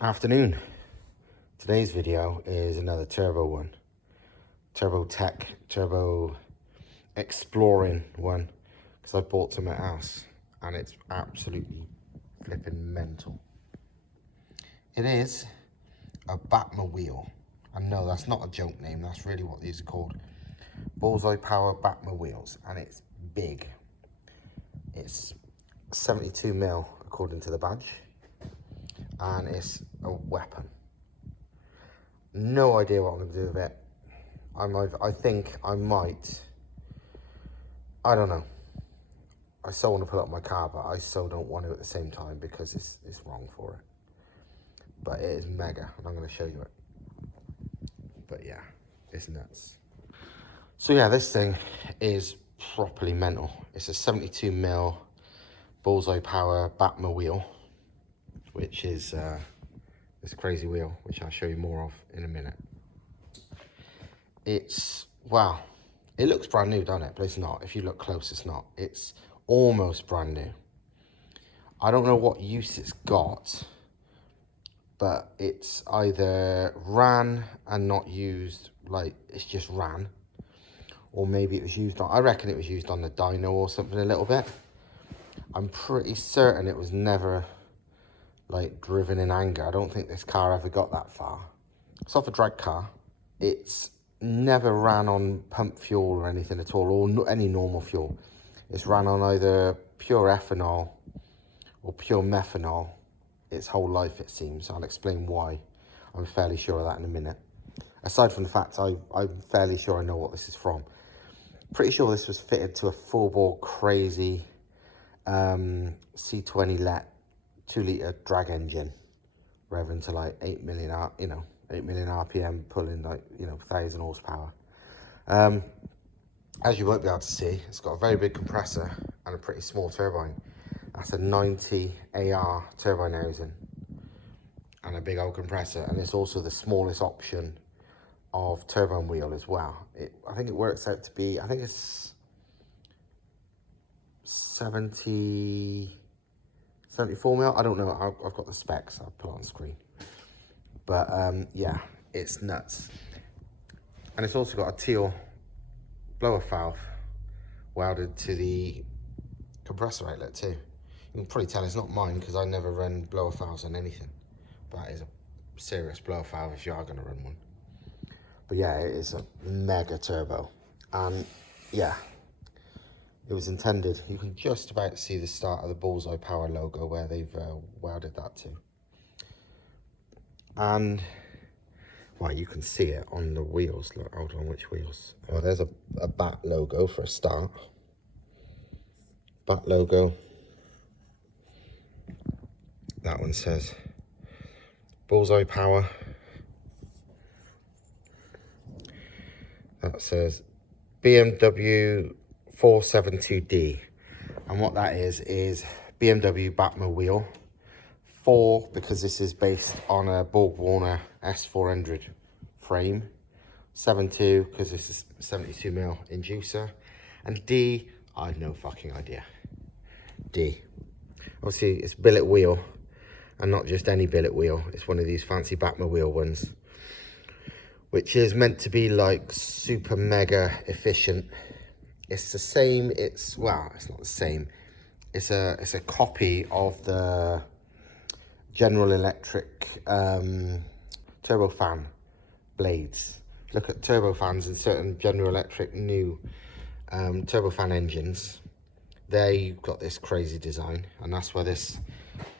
Afternoon. Today's video is another turbo one. Turbo-Tech, turbo exploring one. Because I bought some at house and it's absolutely flipping mental. It is a BatMoWheel. And no, that's not a joke name, that's really what these are called. Bullseye power BatMoWheels, and it's big. It's 72mm according to the badge. And it's a weapon. No idea what I'm going to do with it. I think I might, I don't know. I so want to put up my car, but I so don't want to at the same time because it's wrong for it. But it is mega, and I'm going to show you it. But yeah, it's nuts. So yeah, this thing is properly mental. It's a 72mm bullseye power BatMoWheel, which is this crazy wheel, which I'll show you more of in a minute. It's, wow, it looks brand new, doesn't it? But it's not. If you look close, it's not. It's almost brand new. I don't know what use it's got, but it's either ran and not used, like it's just ran, or maybe it was used on, I reckon it was used on the dyno or something a little bit. I'm pretty certain it was never like driven in anger. I don't think this car ever got that far. It's off a drag car. It's never ran on pump fuel or anything at all, or any normal fuel. It's ran on either pure ethanol or pure methanol its whole life, it seems. I'll explain why. I'm fairly sure of that in a minute. Aside from the fact I'm fairly sure I know what this is from. Pretty sure this was fitted to a 4-bore crazy C20 let 2-litre drag engine, revving to like 8 million RPM, pulling like 1,000 horsepower. As you won't be able to see, it's got a very big compressor and a pretty small turbine. That's a 90 AR turbine housing and a big old compressor, and it's also the smallest option of turbine wheel as well. I think it works out to be, I think it's 74mm. I don't know. I've got the specs. I'll put it on screen. But yeah, it's nuts. And it's also got a teal blower valve welded to the compressor outlet too. You can probably tell it's not mine because I never run blower valves on anything. But that is a serious blower valve if you are going to run one. But yeah, it is a mega turbo. And yeah, it was intended. You can just about see the start of the Bullseye Power logo where they've welded that to. And, well, you can see it on the wheels. Look, hold on, which wheels? Oh, there's a bat logo for a start. Bat logo. That one says Bullseye Power. That says BMW 472D, and what that is BMW BatMoWheel 4, because this is based on a Borg Warner S400 frame. 72 because this is 72mm inducer, and D, I have no fucking idea. D, obviously it's billet wheel, and not just any billet wheel. It's one of these fancy BatMoWheel ones, which is meant to be like super mega efficient. It's the same, well, it's not the same. It's a copy of the General Electric turbofan blades. Look at turbofans in certain General Electric new turbofan engines. There you've got this crazy design, and that's where this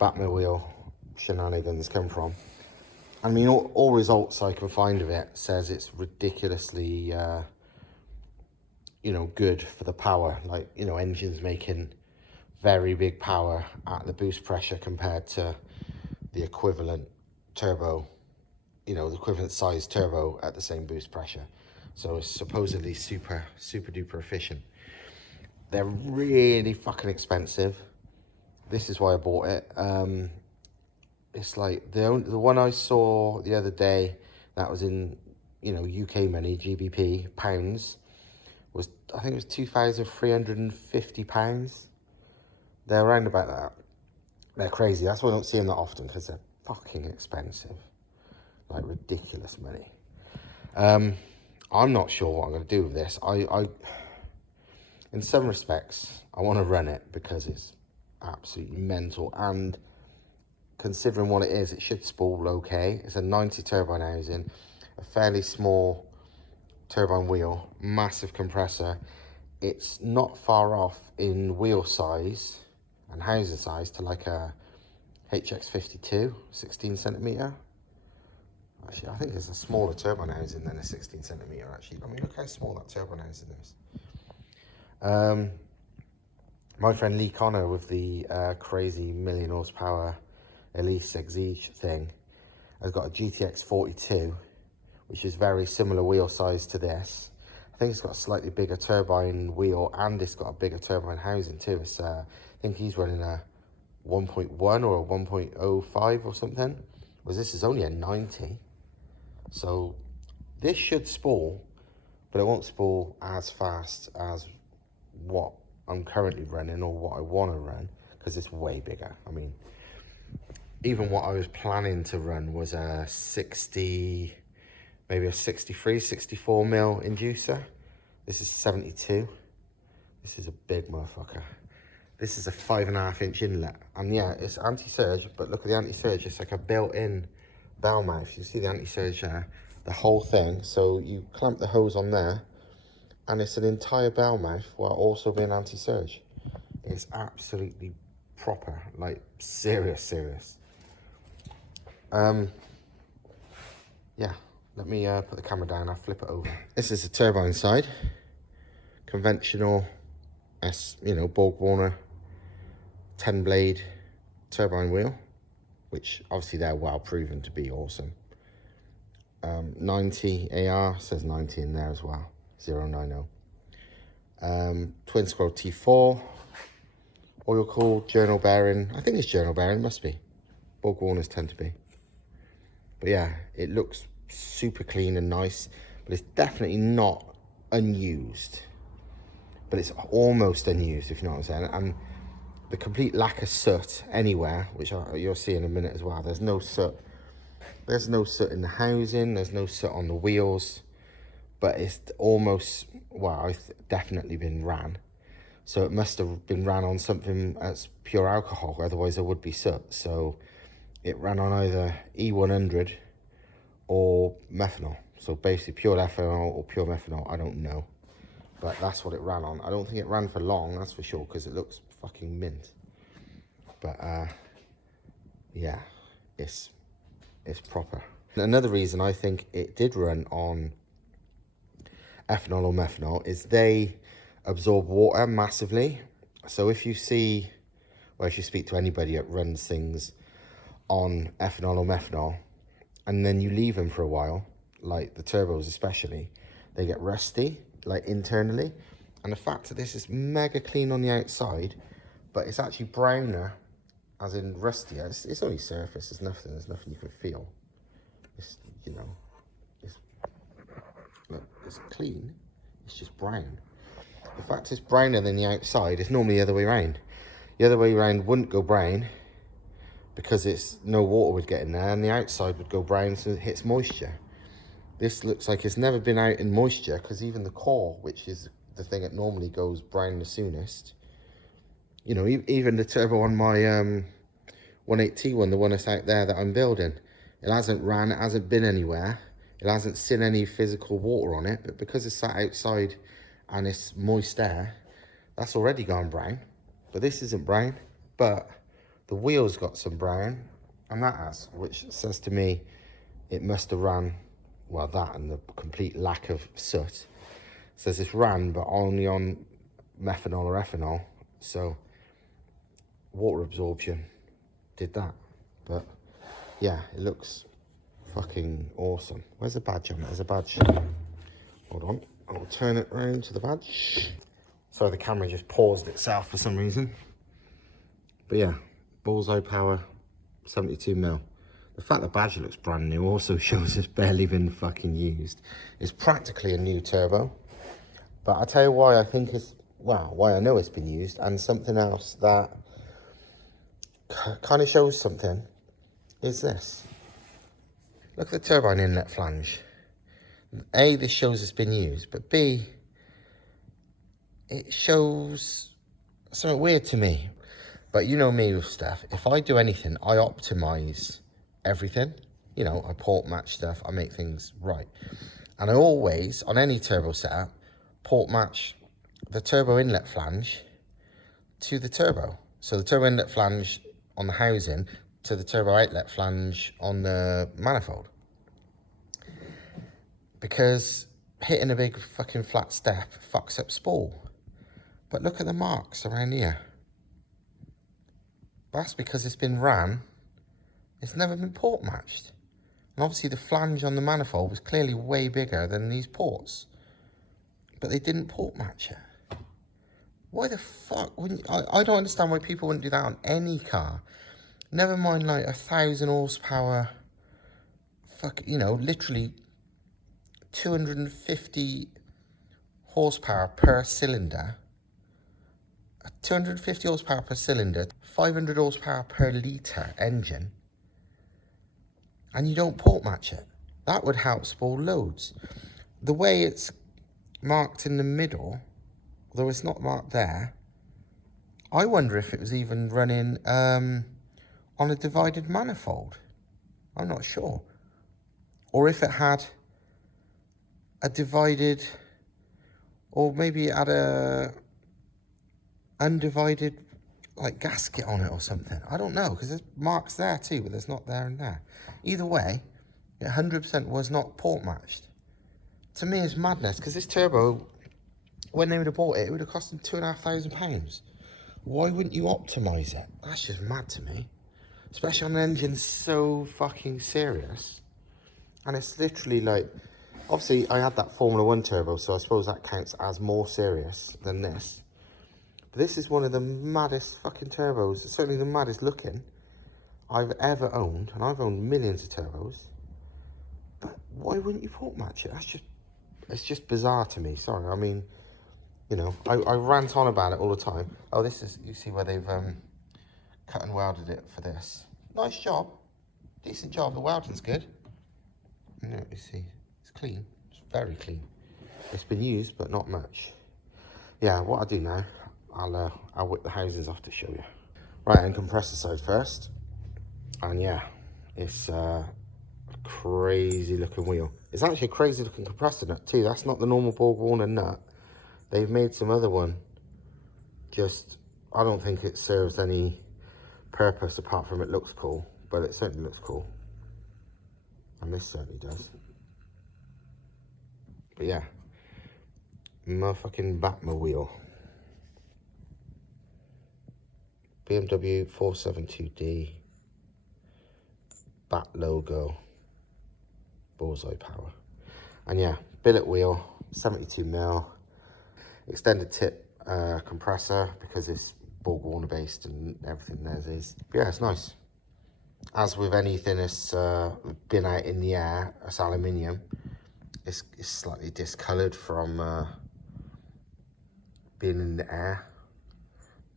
BatMoWheel shenanigans come from. I mean, all results I can find of it says it's ridiculously good for the power. Like, engines making very big power at the boost pressure compared to the equivalent turbo, the equivalent size turbo at the same boost pressure. So it's supposedly super duper efficient. They're really fucking expensive. This is why I bought it. It's like the one I saw the other day that was in UK money, GBP, pounds, was, I think it was £2,350. They're around about that. They're crazy. That's why I don't see them that often, because they're fucking expensive, like ridiculous money. I'm not sure what I'm going to do with this. In some respects, I want to run it because it's absolutely mental, and considering what it is, it should spool okay. It's a 90 turbine housing, a fairly small turbine wheel, massive compressor. It's not far off in wheel size and housing size to like a HX52, 16 centimetre. Actually, I think it's a smaller turbine housing than a 16 centimetre actually. I mean, look how small that turbine housing is. My friend Lee Connor with the crazy 1,000,000 horsepower Elise Exige thing has got a GTX 42, which is very similar wheel size to this. I think it's got a slightly bigger turbine wheel, and it's got a bigger turbine housing too. It's, I think he's running a 1.1 or a 1.05 or something, whereas this is only a 90. So this should spool, but it won't spool as fast as what I'm currently running or what I want to run, because it's way bigger. I mean, even what I was planning to run was a 60, maybe a 63, 64 mil inducer. This is 72. This is a big motherfucker. This is a 5.5 inch inlet. And yeah, it's anti-surge, but look at the anti-surge. It's like a built-in bell mouth. You see the anti-surge there, the whole thing. So you clamp the hose on there, and it's an entire bell mouth while also being anti-surge. It's absolutely proper, like serious. Yeah, let me put the camera down. I'll flip it over. This is the turbine side, conventional, Borg Warner 10 blade turbine wheel, which obviously they're well proven to be awesome. 90 AR, says 90 in there as well, 090. Twin scroll T4, oil cooled, journal bearing. I think it's journal bearing, must be. Borg Warners tend to be. But yeah, it looks super clean and nice, but it's definitely not unused. But it's almost unused, if you know what I'm saying. And the complete lack of soot anywhere, which you'll see in a minute as well. There's no soot. There's no soot in the housing. There's no soot on the wheels. But it's almost, well, it's definitely been ran. So it must have been ran on something that's pure alcohol. Otherwise there would be soot. So it ran on either E100 or methanol. So basically pure ethanol or pure methanol, I don't know. But that's what it ran on. I don't think it ran for long, that's for sure, because it looks fucking mint. But yeah, it's proper. And another reason I think it did run on ethanol or methanol is they absorb water massively. So if you see, well, if you speak to anybody that runs things on ethanol or methanol, and then you leave them for a while, like the turbos especially, they get rusty, like internally. And the fact that this is mega clean on the outside, but it's actually browner, as in rustier. It's only surface, there's nothing you can feel. It's, it's clean, it's just brown. The fact it's browner than the outside is normally the other way around. The other way around wouldn't go brown because it's no water would get in there, and the outside would go brown so it hits moisture. This looks like it's never been out in moisture, because even the core, which is the thing that normally goes brown the soonest, even the turbo on my 1.8T one, the one that's out there that I'm building, it hasn't ran, it hasn't been anywhere, it hasn't seen any physical water on it, but because it's sat outside and it's moist air, that's already gone brown. But this isn't brown, but the wheel's got some brown, and that has, which says to me it must have ran, well, that and the complete lack of soot says it's ran, but only on methanol or ethanol. So water absorption did that. But yeah, it looks fucking awesome. Where's the badge on it? There's a badge. Hold on, I'll turn it around to the badge. So the camera just paused itself for some reason. But yeah, bullseye power, 72 mil. The fact the badge looks brand new also shows it's barely been fucking used. It's practically a new turbo. But I'll tell you why I think it's, well, why I know it's been used, and something else that kind of shows something, is this. Look at the turbine inlet flange. A, this shows it's been used, but B, it shows something weird to me. But you know me with stuff. If I do anything, I optimize everything. You know, I port match stuff, I make things right. And I always, on any turbo setup, port match the turbo inlet flange to the turbo. So the turbo inlet flange on the housing to the turbo outlet flange on the manifold. Because hitting a big fucking flat step fucks up spool. But look at the marks around here. That's because it's been ran. It's never been port matched. And obviously the flange on the manifold was clearly way bigger than these ports. But they didn't port match it. Why the fuck wouldn't... I don't understand why people wouldn't do that on any car. Never mind like 1,000 horsepower. Fuck, you know, literally 250 horsepower per cylinder. 250 horsepower per cylinder, 500 horsepower per litre engine, and you don't port match it. That would help spool loads. The way it's marked in the middle, though it's not marked there, I wonder if it was even running on a divided manifold. I'm not sure. Or if it had a divided, or maybe it had a undivided like gasket on it or something. I don't know, because there's marks there too, but there's not there and there. Either way, it 100% was not port matched. To me, it's madness, because this turbo, when they would have bought it, it would have cost them £2,500. Why wouldn't you optimise it? That's just mad to me. Especially on an engine so fucking serious. And it's literally like, obviously I had that Formula 1 turbo, so I suppose that counts as more serious than this. But this is one of the maddest fucking turbos, certainly the maddest looking I've ever owned, and I've owned millions of turbos. But why wouldn't you port match it? It's just bizarre to me. Sorry, I mean, you know, I rant on about it all the time. Oh, this is, you see where they've cut and welded it for this. Nice job, decent job. The welding's good. You know, you see, it's clean. It's very clean. It's been used, but not much. Yeah, what I do now, I'll whip the houses off to show you. Right, and compressor side first. And yeah, it's a crazy looking wheel. It's actually a crazy looking compressor nut too. That's not the normal Borg-Warner nut. They've made some other one. Just, I don't think it serves any purpose apart from it looks cool, but it certainly looks cool. And this certainly does. But yeah, motherfucking BatMoWheel. BMW 472D. Bat logo. Bullseye power. And yeah, billet wheel, 72mm. Extended tip compressor, because it's Borg-Warner based and everything theirs is. But yeah, it's nice. As with anything that's been out in the air, it's aluminium. It's slightly discoloured from being in the air.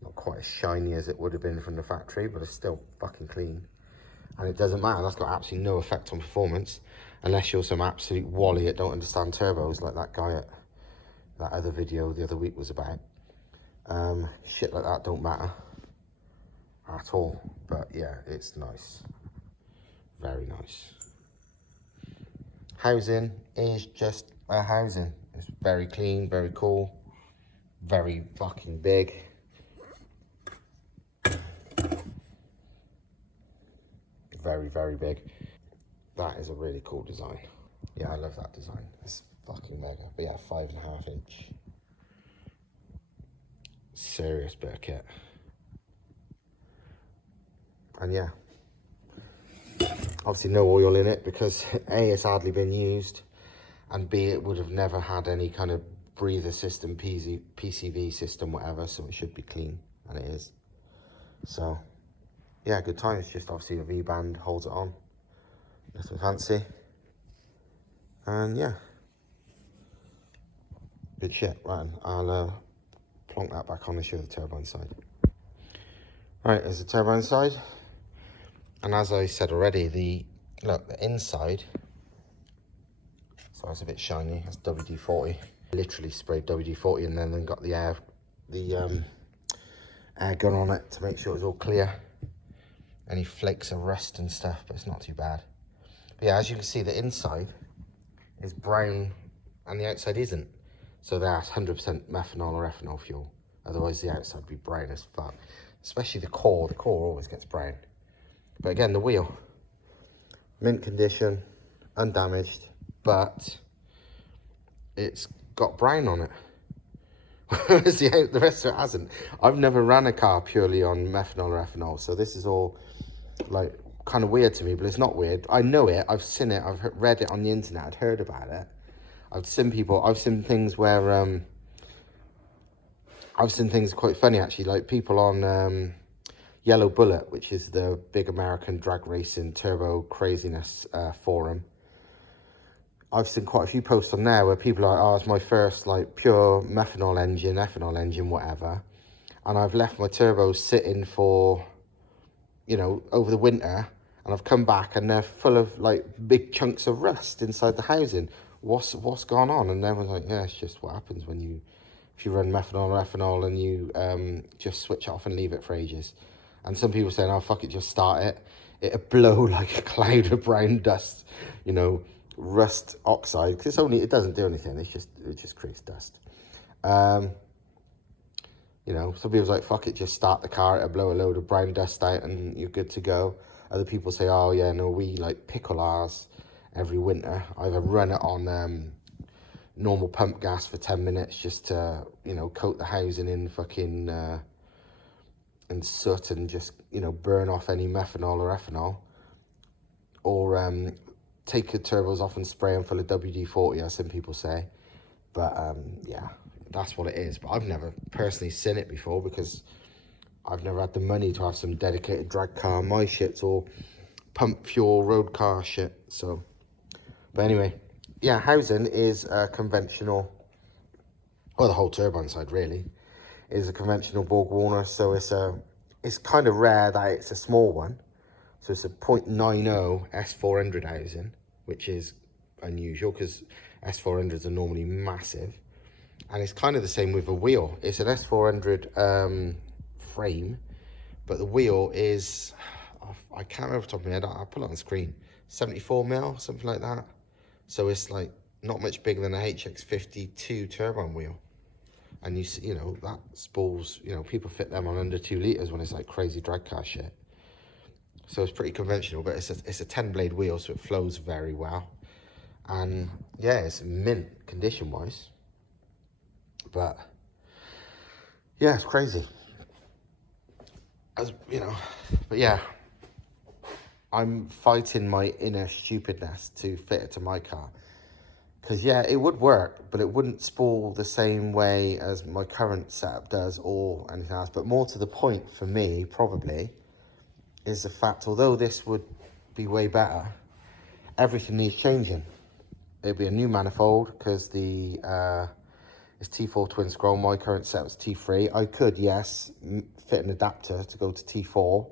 Not quite as shiny as it would have been from the factory, but it's still fucking clean. And it doesn't matter, that's got absolutely no effect on performance, unless you're some absolute wally that don't understand turbos, like that guy at that other video the other week was about. Shit like that don't matter at all. But yeah, it's nice. Very nice. Housing is just a housing. It's very clean, very cool, very fucking big. Very, very big. That is a really cool design. Yeah, I love that design. It's fucking mega. But yeah, 5.5 inch. Serious bit of kit. And yeah, obviously no oil in it, because A, it's hardly been used, and B, it would have never had any kind of breather system, PCV system, whatever, so it should be clean, and it is. So yeah, good time. It's just obviously a V-band holds it on. Nothing fancy. And yeah, good shit. Right, I'll plonk that back on and show the turbine side. Right, there's the turbine side. And as I said already, look, the inside, so it's a bit shiny, that's WD-40. Literally sprayed WD-40 and then got the air gun on it to make sure it's all clear. Any flakes of rust and stuff, but it's not too bad. But yeah, as you can see, the inside is brown and the outside isn't. So that's 100% methanol or ethanol fuel. Otherwise the outside would be brown as fuck. Especially the core always gets brown. But again, the wheel, mint condition, undamaged, but it's got brown on it. Whereas the rest of it hasn't. I've never ran a car purely on methanol or ethanol, so this is all like kind of weird to me, but it's not weird. I know it, I've seen it, I've read it on the internet, I'd heard about it. I've seen things where, I've seen things quite funny actually, like people on Yellow Bullet, which is the big American drag racing turbo craziness forum. I've seen quite a few posts on there where people are like, oh, it's my first like pure ethanol engine, whatever. And I've left my turbos sitting for, you know, over the winter, and I've come back and they're full of like big chunks of rust inside the housing. What's gone on? And everyone's like, yeah, it's just what happens when if you run methanol or ethanol and you just switch off and leave it for ages. And some people saying, oh, fuck it, just start it. It'll blow like a cloud of brown dust, you know, rust oxide. Because it doesn't do anything. It just creates dust. You know, some people's like, fuck it, just start the car. It'll blow a load of brown dust out and you're good to go. Other people say, oh yeah, no, we like pickle ours every winter. Either run it on normal pump gas for 10 minutes just to, you know, coat the housing in fucking and soot and just, you know, burn off any methanol or ethanol, or take your turbos off and spray them full of WD-40, as some people say. But yeah, that's what it is. But I've never personally seen it before because I've never had the money to have some dedicated drag car. My shit's all pump fuel road car shit. So, but anyway, yeah, housing is conventional. Well, the whole turbine side really is a conventional Borg Warner. So it's kind of rare that it's a small one. So it's a 0.90 S400 housing, which is unusual because S400s are normally massive. And it's kind of the same with a wheel. It's an S400 frame, but the wheel is, I can't remember off the top of my head, I'll put it on the screen, 74 mil, something like that. So it's like not much bigger than a HX52 turbine wheel. And you know, that spools, you know, people fit them on under 2 litres when it's like crazy drag car shit. So it's pretty conventional, but it's a 10 blade wheel, so it flows very well. And yeah, it's mint condition wise. But yeah, it's crazy. As you know, but yeah, I'm fighting my inner stupidness to fit it to my car. Because yeah, it would work, but it wouldn't spool the same way as my current setup does or anything else. But more to the point for me, probably, is the fact, although this would be way better, everything needs changing. It'd be a new manifold because it's T4 twin scroll. My current setup's T3. I could, yes, fit an adapter to go to T4,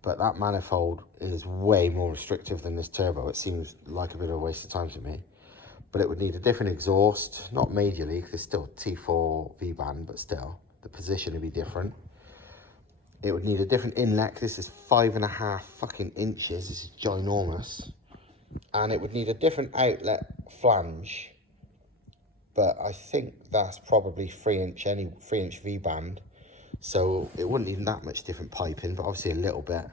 but that manifold is way more restrictive than this turbo. It seems like a bit of a waste of time to me. But it would need a different exhaust, not majorly, because it's still T4 V-band, but still, the position would be different. It would need a different inlet. This is 5.5 fucking inches. This is ginormous. And it would need a different outlet flange. But I think that's probably 3-inch V-band. So it wouldn't need that much different piping, but obviously a little bit.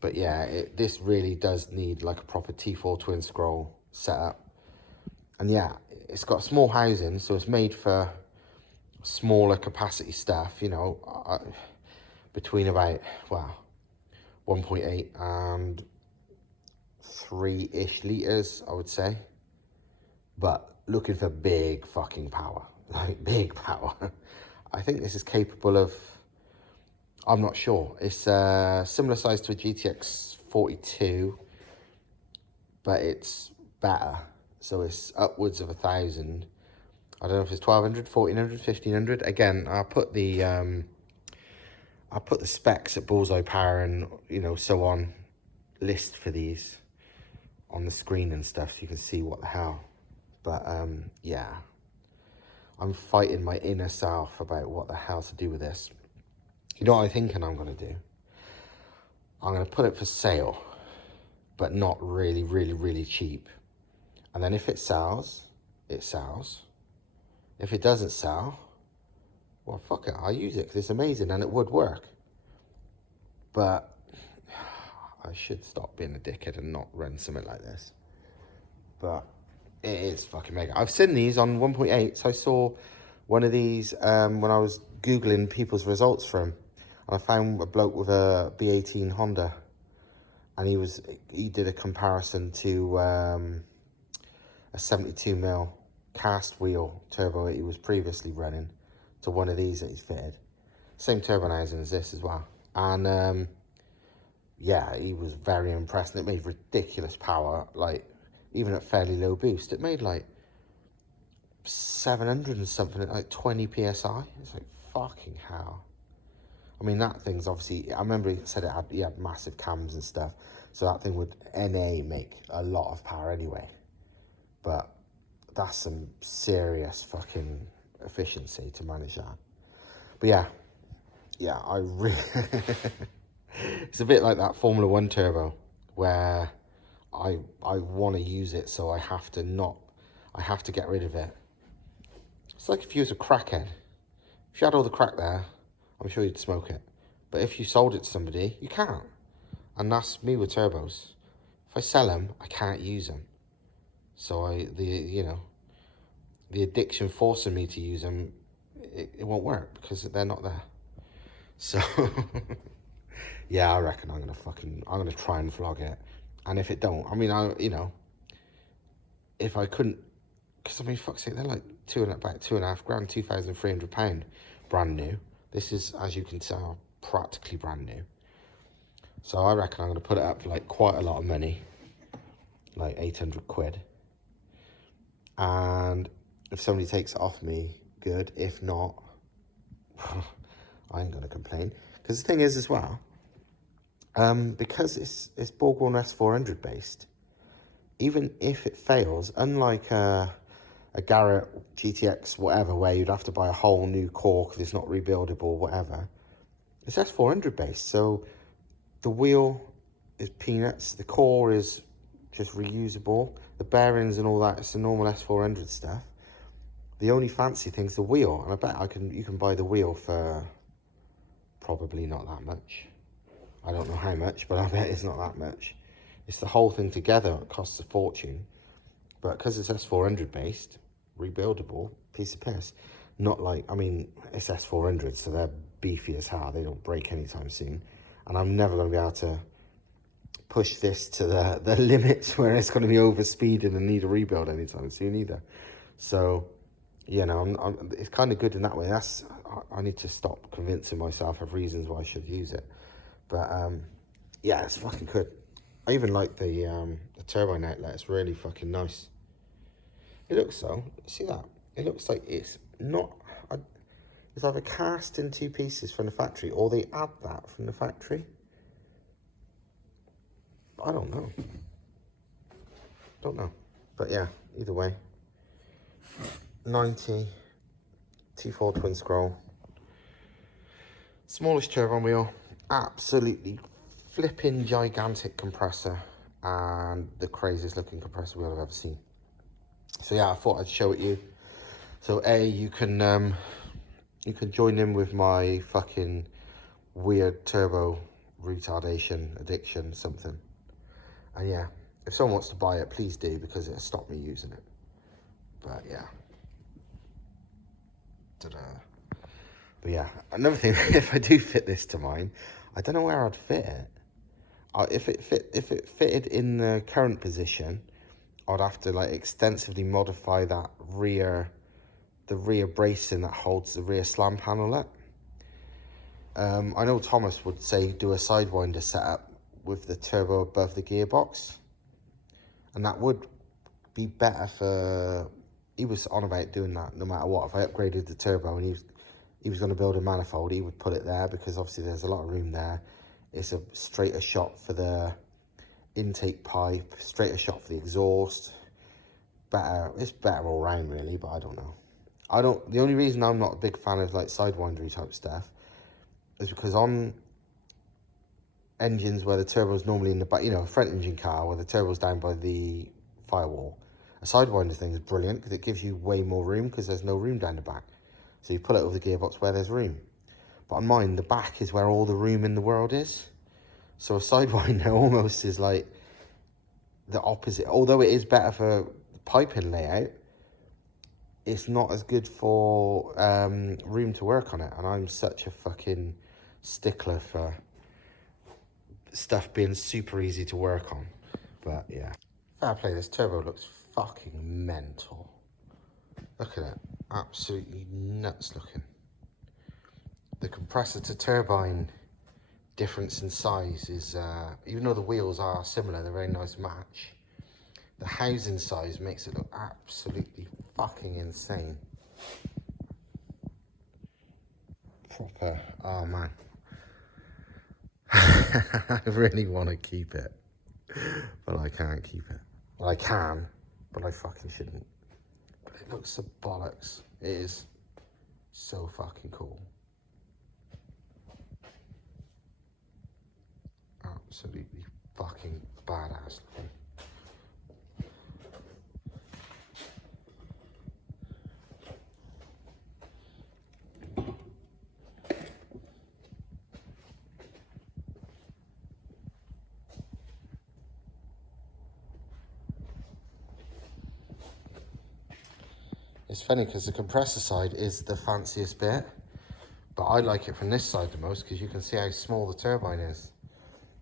But yeah, this really does need like a proper T4 twin scroll setup. And yeah, it's got small housing, so it's made for smaller capacity stuff, you know, between about, well, 1.8 and 3-ish litres, I would say. But looking for big fucking power, like big power. I think this is capable of, I'm not sure. It's similar size to a GTX 42, but it's better. So it's upwards of 1,000. I don't know if it's 1,200, 1,400, 1,500. Again, I'll put the I'll put the specs at Bullseye Power and, you know, so on, list for these on the screen and stuff so you can see what the hell. But yeah, I'm fighting my inner self about what the hell to do with this. You know what I'm thinking I'm going to do? I'm going to put it for sale, but not really, really, really cheap. And then if it sells, it sells. If it doesn't sell, well, fuck it, I'll use it because it's amazing and it would work. But I should stop being a dickhead and not run something like this. But it is fucking mega. I've seen these on 1.8. So I saw one of these when I was Googling people's results for them. And I found a bloke with a B18 Honda. And he did a comparison to a 72mm cast wheel turbo that he was previously running to one of these that he's fitted. Same turbo housing as this as well. And yeah, he was very impressed. And it made ridiculous power, like even at fairly low boost. It made like 700 and something at like 20 psi. It's like, fucking hell. I mean, that thing's obviously, I remember he said he had massive cams and stuff, so that thing would NA make a lot of power anyway. But that's some serious fucking efficiency to manage that. But yeah, I really, it's a bit like that Formula 1 turbo where I want to use it, so I have to get rid of it. It's like if you was a crackhead. If you had all the crack there, I'm sure you'd smoke it. But if you sold it to somebody, you can't. And that's me with turbos. If I sell them, I can't use them. So the addiction forcing me to use them, it won't work because they're not there. So yeah, I reckon I'm gonna try and vlog it. And if it don't, I mean, if I couldn't, because I mean, fuck's sake, they're like about £2.5 grand, £2,300 brand new. This is, as you can tell, practically brand new. So I reckon I'm going to put it up for like quite a lot of money, like 800 quid. And if somebody takes it off me, good. If not, I ain't going to complain. Because the thing is as well, because it's Borg-Warn S400 based, even if it fails, unlike a Garrett GTX whatever, where you'd have to buy a whole new core because it's not rebuildable, whatever, it's S400 based. So the wheel is peanuts, the core is just reusable, the bearings and all that, it's the normal S400 stuff. The only fancy thing's the wheel, and I bet you can buy the wheel for probably not that much. I don't know how much, but I bet it's not that much. It's the whole thing together, it costs a fortune. But because it's S400 based, rebuildable, piece of piss. Not like, I mean, it's S400, so they're beefy as hell. They don't break anytime soon. And I'm never going to be able to push this to the limits where it's going to be over-speeding and need a rebuild anytime soon either. So, you know, it's kind of good in that way. I need to stop convincing myself of reasons why I should use it. But, yeah, it's fucking good. I even like the turbine outlet. It's really fucking nice. It looks see that? It looks like it's not, it's either cast in two pieces from the factory or they add that from the factory. I don't know. But yeah, either way. 90 T4 twin scroll. Smallest turbine wheel. Absolutely flipping gigantic compressor. And the craziest looking compressor wheel I've ever seen. So yeah, I thought I'd show it you. So you can join in with my fucking weird turbo retardation addiction something. And yeah, if someone wants to buy it, please do, because it'll stop me using it. But yeah. Ta-da. But yeah, another thing, if I do fit this to mine, I don't know where I'd fit it. If it fitted in the current position, I'd have to like extensively modify the rear bracing that holds the rear slam panel up. I know Thomas would say do a sidewinder setup with the turbo above the gearbox, and that would be better for, he was on about doing that no matter what. If I upgraded the turbo, and he was going to build a manifold, he would put it there because obviously there's a lot of room there. It's a straighter shot for the intake pipe, straighter shot for the exhaust. Better, it's better all round really, but I don't know. The only reason I'm not a big fan of like sidewindery type stuff is because on engines where the turbo's normally in the back, you know, a front engine car where the turbo's down by the firewall, a sidewinder thing is brilliant because it gives you way more room because there's no room down the back. So you pull it over the gearbox where there's room. But on mine, the back is where all the room in the world is. So a sidewinder almost is like the opposite. Although it is better for piping layout, it's not as good for room to work on it. And I'm such a fucking stickler for stuff being super easy to work on. But yeah, fair play, this turbo looks fucking mental. Look at it, absolutely nuts looking. The compressor to turbine difference in size is, even though the wheels are similar, they're a very nice match. The housing size makes it look absolutely fucking insane. Proper, oh man. I really want to keep it, but I can't keep it. Well, I can, but I fucking shouldn't. But it looks so bollocks. It is so fucking cool. Absolutely fucking badass looking. It's funny because the compressor side is the fanciest bit, but I like it from this side the most because you can see how small the turbine is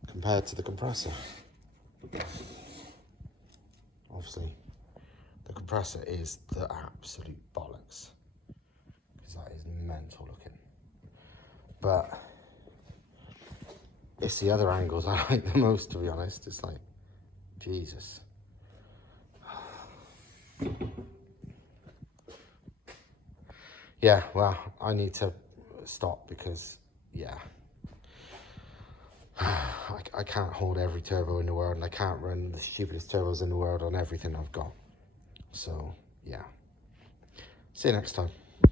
compared to the compressor. Obviously, the compressor is the absolute bollocks because that is mental looking. But it's the other angles I like the most, to be honest. It's like, Jesus. Yeah, well, I need to stop because, yeah. I can't hold every turbo in the world, and I can't run the stupidest turbos in the world on everything I've got. So, yeah. See you next time.